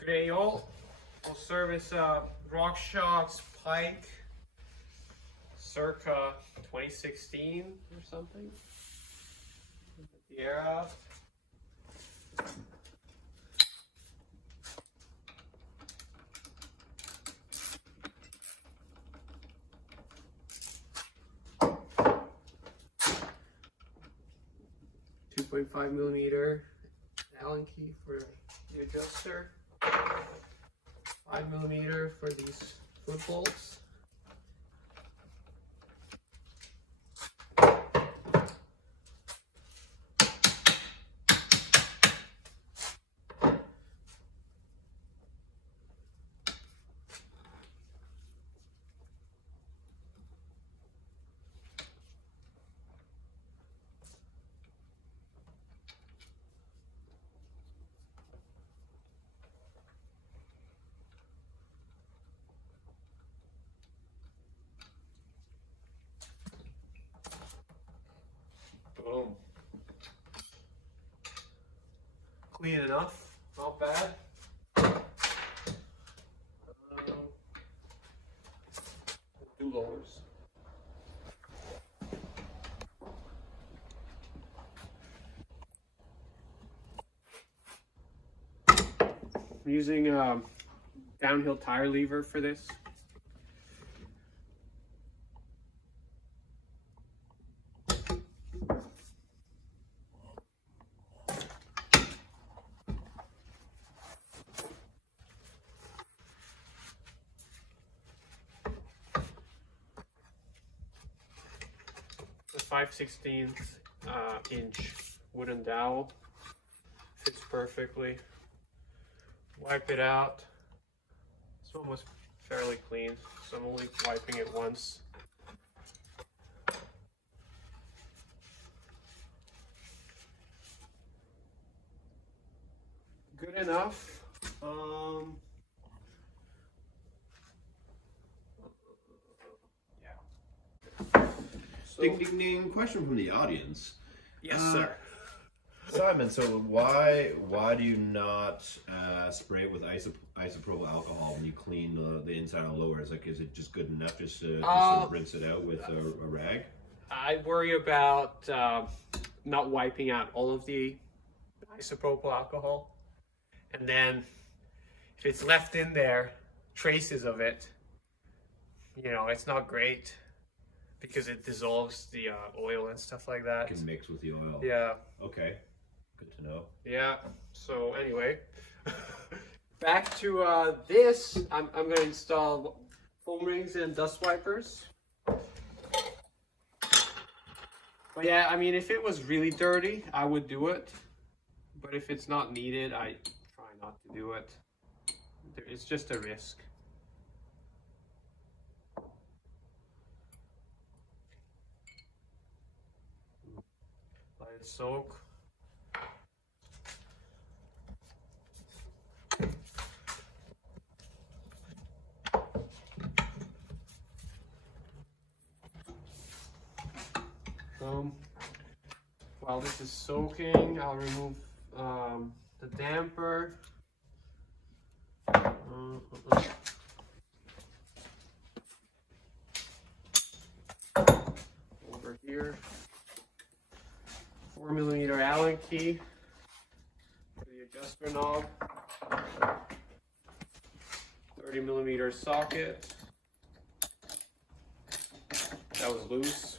G'day all. We'll service RockShox Pike circa 2016 or something. Get the air out. .5mm Allen key for the adjuster. 5mm for these foot bolts. Boom. Clean enough, not bad. Do lowers. I'm using a downhill tire lever for this. The 5/16 inch wooden dowel fits perfectly. Wipe it out. This one was fairly clean, so I'm only wiping it once. Good enough. So, Ding ding ding! Question from the audience. yes, sir. Simon, so why do you not spray it with isopropyl alcohol when you clean the inside and lowers? Like, is it just good enough just to sort of rinse it out with a rag? I worry about not wiping out all of the isopropyl alcohol, and then if it's left in there, traces of it, you know, it's not great because it dissolves the oil and stuff like that. It can mix with the oil. Yeah. Okay. Good to know. Yeah. So anyway, back to this. I'm going to install foam rings and dust wipers. But yeah, I mean, if it was really dirty, I would do it. But if it's not needed, I try not to do it. It's just a risk. Let it soak. While this is soaking, I'll remove the damper. Over here, 4mm Allen key for the adjuster knob, 30mm socket. That was loose.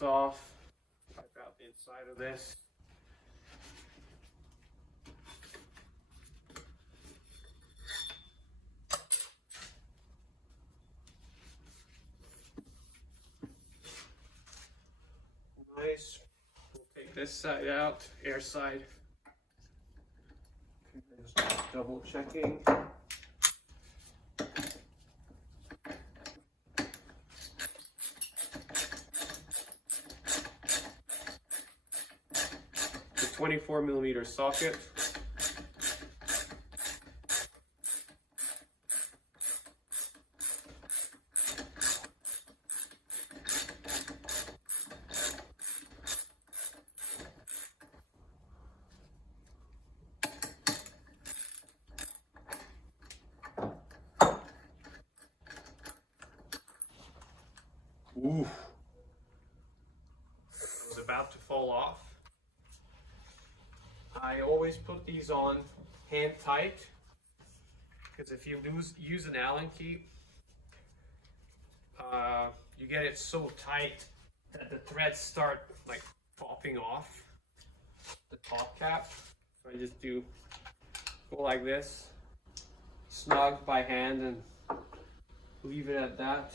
Off, wipe out the inside of this. Nice. We'll take this side out, air side. Just double checking. The 24mm socket. Ooh, it was about to fall off. I always put these on hand tight, because if you use an Allen key, you get it so tight that the threads start like popping off the top cap. So I just go like this, snug by hand, and leave it at that.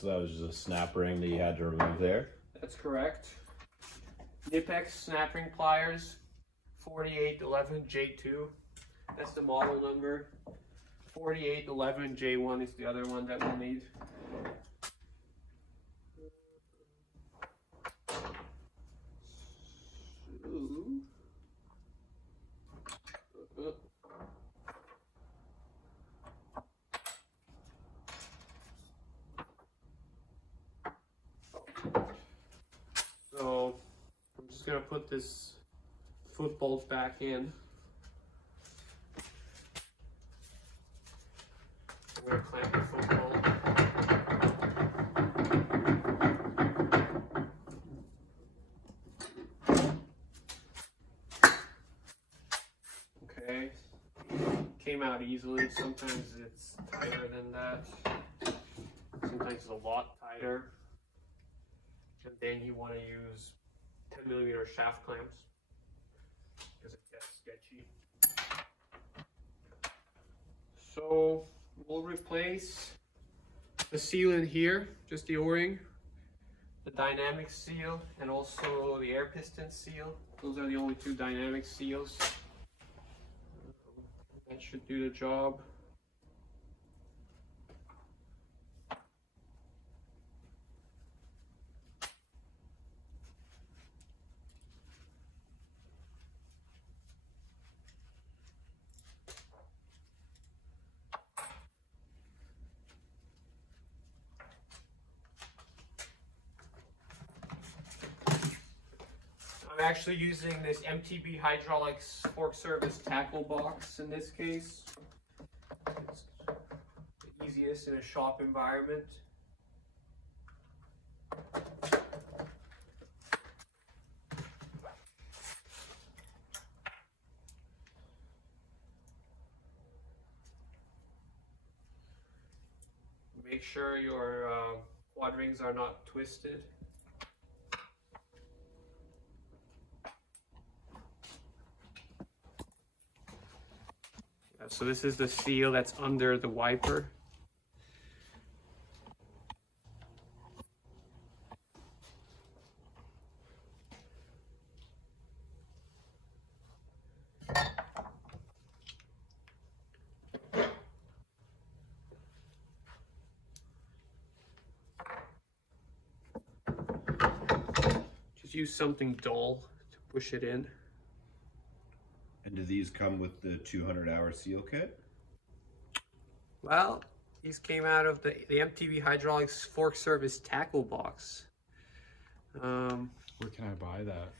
So that was just a snap ring that you had to remove there? That's correct. Nipex snap ring pliers, 4811J2. That's the model number. 4811J1 is the other one that we'll need. So I'm just gonna put this foot bolt back in. I'm gonna clamp the foot bolt. Okay, came out easily. Sometimes it's tighter than that. Sometimes it's a lot tighter. And then you want to use 10mm shaft clamps because it gets sketchy. So we'll replace the seal in here, just the O-ring, the dynamic seal, and also the air piston seal. Those are the only two dynamic seals. That should do the job. I'm actually using this MTB Hydraulics fork service tackle box in this case. It's the easiest in a shop environment. Make sure your quad rings are not twisted. So this is the seal that's under the wiper. Just use something dull to push it in. And do these come with the 200-hour seal kit? Well, these came out of the MTB Hydraulics fork service tackle box. Where can I buy that?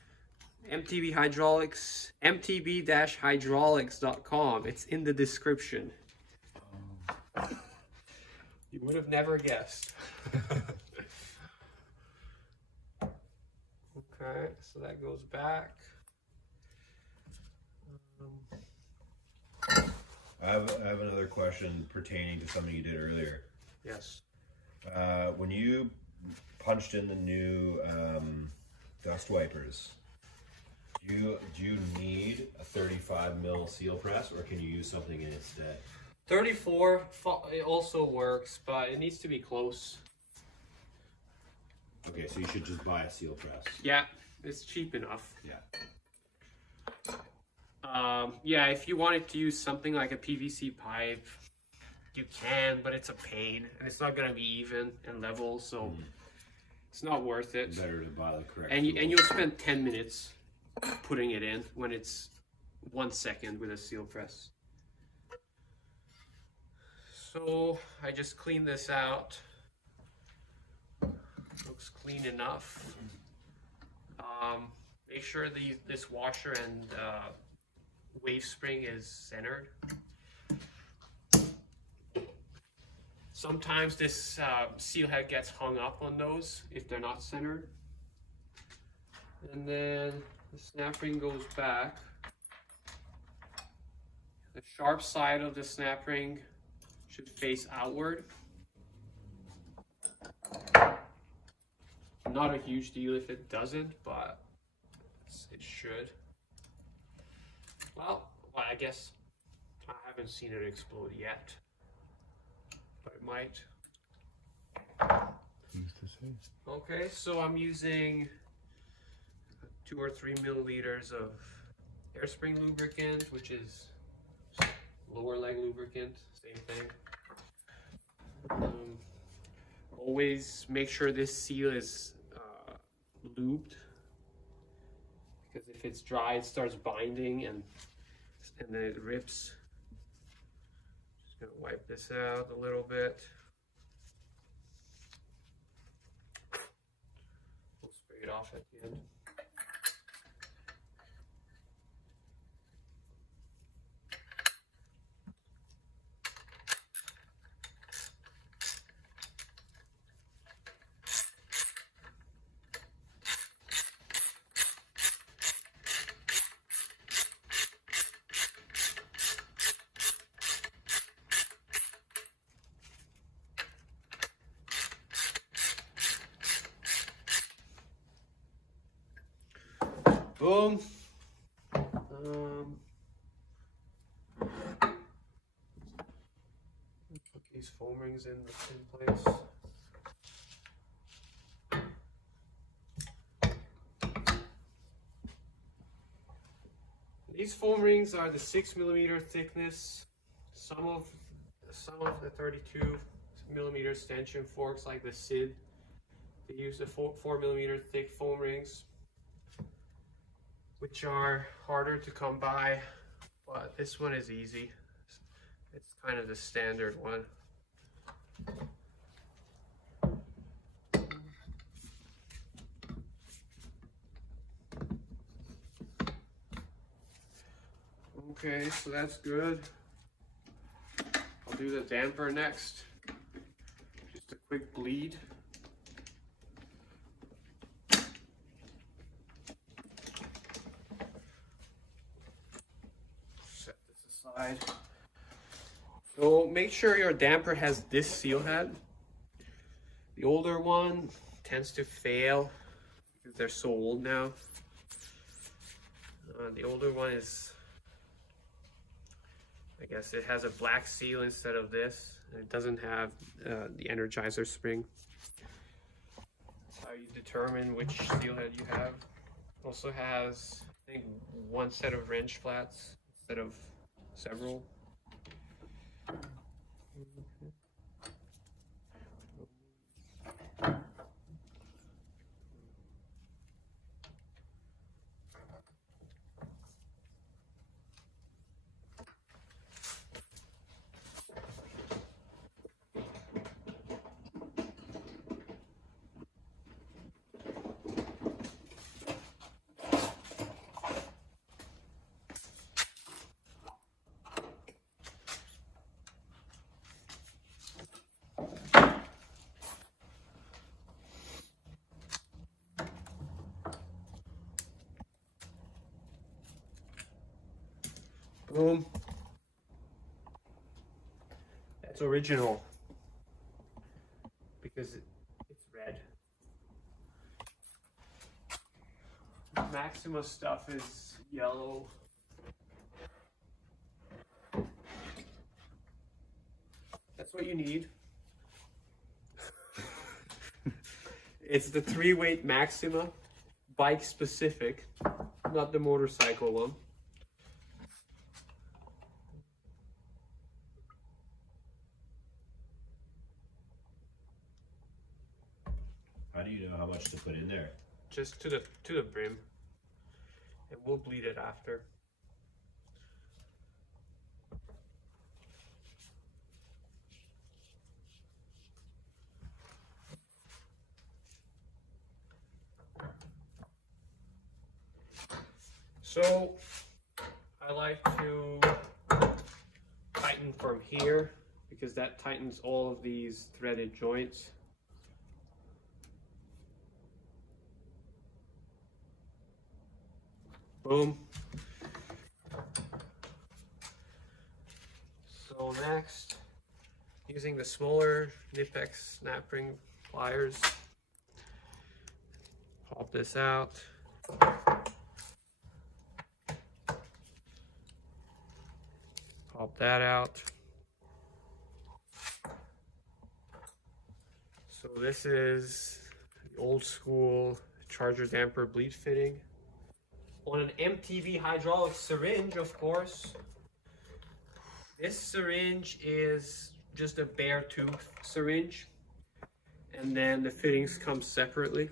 MTB Hydraulics, mtb-hydraulics.com. It's in the description. You would have never guessed. Okay, so that goes back. I have another question pertaining to something you did earlier. Yes. When you punched in the new dust wipers, do you need a 35 mil seal press, or can you use something instead? 34 it also works, but it needs to be close. Okay, so you should just buy a seal press. Yeah, it's cheap enough. Yeah. Yeah, if you wanted to use something like a PVC pipe, you can, but it's a pain, and it's not going to be even and level, so it's not worth it. Better to buy the correct. And you'll spend 10 minutes putting it in when it's 1 second with a seal press. So I just cleaned this out. Looks clean enough. Make sure this washer and wave spring is centered. Sometimes this seal head gets hung up on those if they're not centered. And then the snap ring goes back. The sharp side of the snap ring should face outward. Not a huge deal if it doesn't, but it should. Well, I guess I haven't seen it explode yet, but it might. Who's to say? Okay, so I'm using 2 or 3 milliliters of air spring lubricant, which is lower leg lubricant, same thing. Always make sure this seal is lubed, because if it's dry it starts binding and then it rips. Just gonna wipe this out a little bit. We'll spray it off at the end. Boom. Put these foam rings in place. These foam rings are the 6 millimeter thickness. Some of the 32 millimeter stanchion forks, like the SID, they use the 4 millimeter thick foam rings, which are harder to come by, but this one is easy. It's kind of the standard one. Okay, so that's good. I'll do the damper next. Just a quick bleed. So make sure your damper has this seal head. The older one tends to fail because they're so old now. The older one is, I guess it has a black seal instead of this. And it doesn't have the Energizer spring. That's how you determine which seal head you have. Also has, I think, 1 set of wrench flats instead of several. Boom. That's original. because it's red. Maxima stuff is yellow. That's what you need. It's the 3-weight Maxima, bike specific, not the motorcycle one. How do you know how much to put in there? Just to the brim, and we'll bleed it after. So I like to tighten from here because that tightens all of these threaded joints. Boom. So next, using the smaller Nipex snap ring pliers, pop this out. Pop that out. So this is the old school charger damper bleed fitting on an MTB hydraulic syringe, of course. This syringe is just a bare tube syringe, and then the fittings come separately.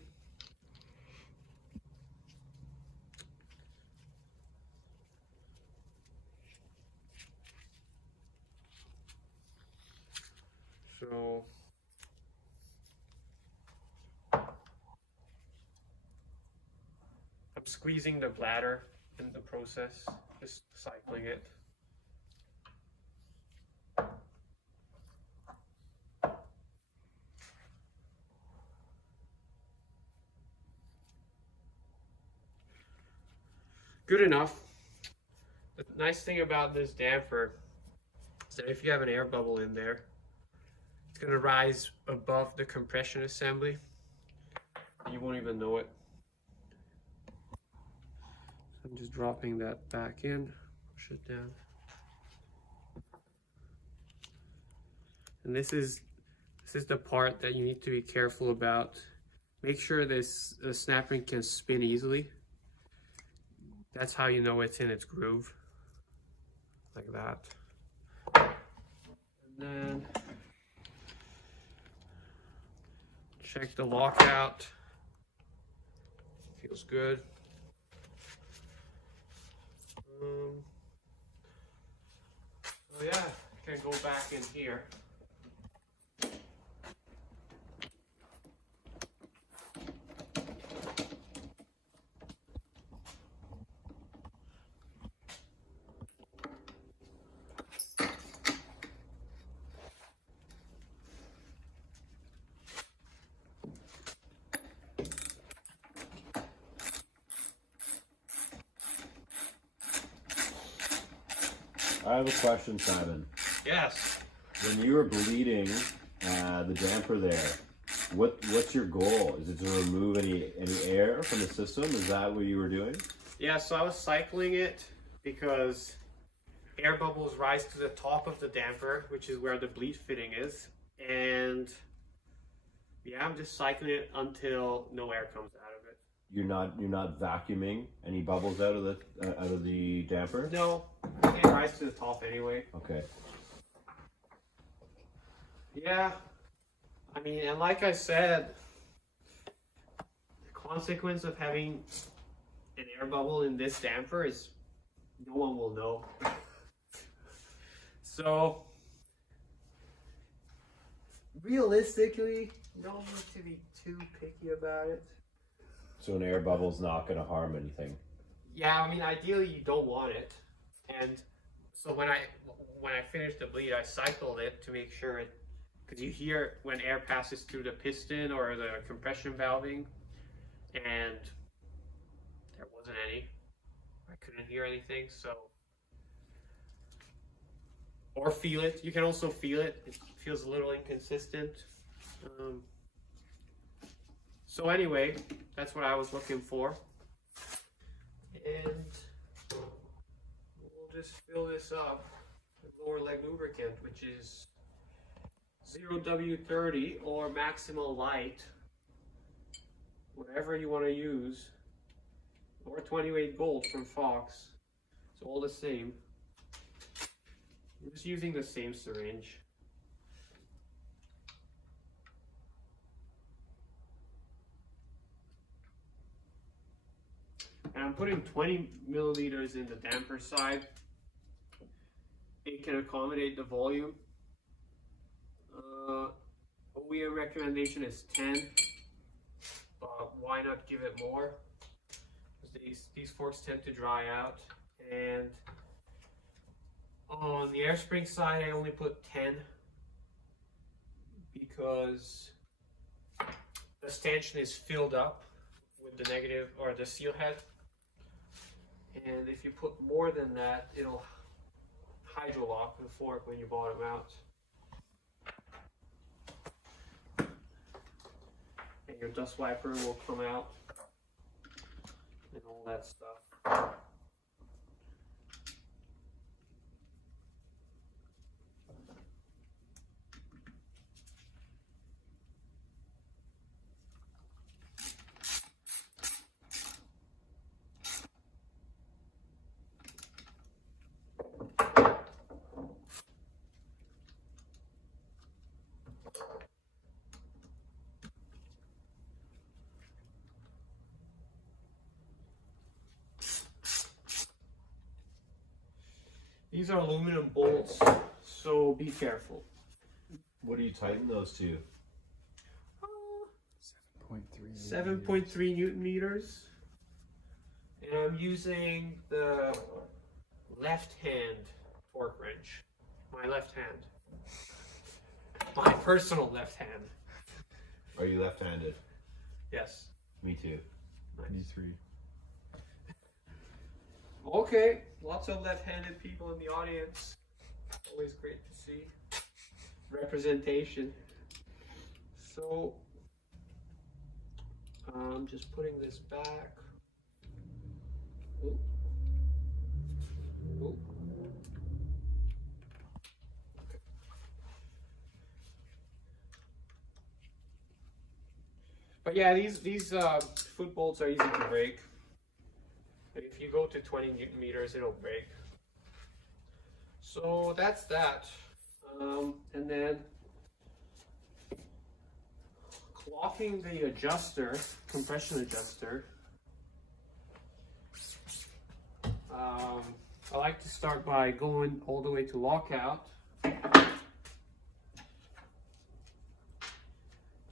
So I'm squeezing the bladder in the process, just cycling it. Good enough. The nice thing about this damper is that if you have an air bubble in there, it's going to rise above the compression assembly. You won't even know it. So I'm just dropping that back in, push it down. And this is the part that you need to be careful about. Make sure this snap ring can spin easily. That's how you know it's in its groove, like that. And then check the lockout. Feels good. Oh yeah, can go back in here. I have a question, Simon. Yes. When you were bleeding the damper there, what's your goal? Is it to remove any air from the system? Is that what you were doing? Yeah, so I was cycling it because air bubbles rise to the top of the damper, which is where the bleed fitting is. And yeah, I'm just cycling it until no air comes out of it. You're not vacuuming any bubbles out of the damper? No, it can't rise to the top anyway. Okay. Yeah, I mean, and like I said, the consequence of having an air bubble in this damper is no one will know. So, realistically, you don't need to be too picky about it. So an air bubble's not going to harm anything? Yeah, I mean, ideally you don't want it. And so when I finished the bleed, I cycled it to make sure it, because you hear when air passes through the piston or the compression valving, and there wasn't any. I couldn't hear anything, so. Or feel it. You can also feel it. It feels a little inconsistent. So anyway, that's what I was looking for. And we'll just fill this up with lower leg lubricant, which is 0W30 or Maximal Light, whatever you want to use, or 28 Gold from Fox. It's all the same. I'm just using the same syringe. And I'm putting 20 milliliters in the damper side. It can accommodate the volume. OEM recommendation is 10, but why not give it more? Because these forks tend to dry out. And on the air spring side, I only put 10 because the stanchion is filled up with the negative or the seal head. And if you put more than that, it'll hydro lock the fork when you bottom out. And your dust wiper will come out and all that stuff. These are aluminum bolts, so be careful. What do you tighten those to? 7.3 Newton meters. And I'm using the left hand torque wrench. My left hand. My personal left hand. Are you left-handed? Yes. Me too. Nice. Me three. Okay, lots of left-handed people in the audience. Always great to see. Representation. So, I'm just putting this back. Ooh. Ooh. Okay. But yeah, these foot bolts are easy to break. If you go to 20 Newton meters, it'll break. So that's that. And then clocking the adjuster, compression adjuster. I like to start by going all the way to lockout.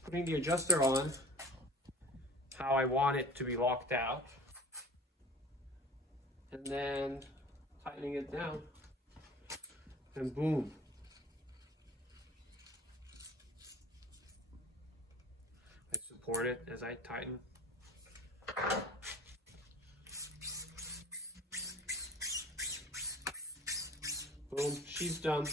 Putting the adjuster on how I want it to be locked out. And then tightening it down, and boom. I support it as I tighten. Boom, she's done.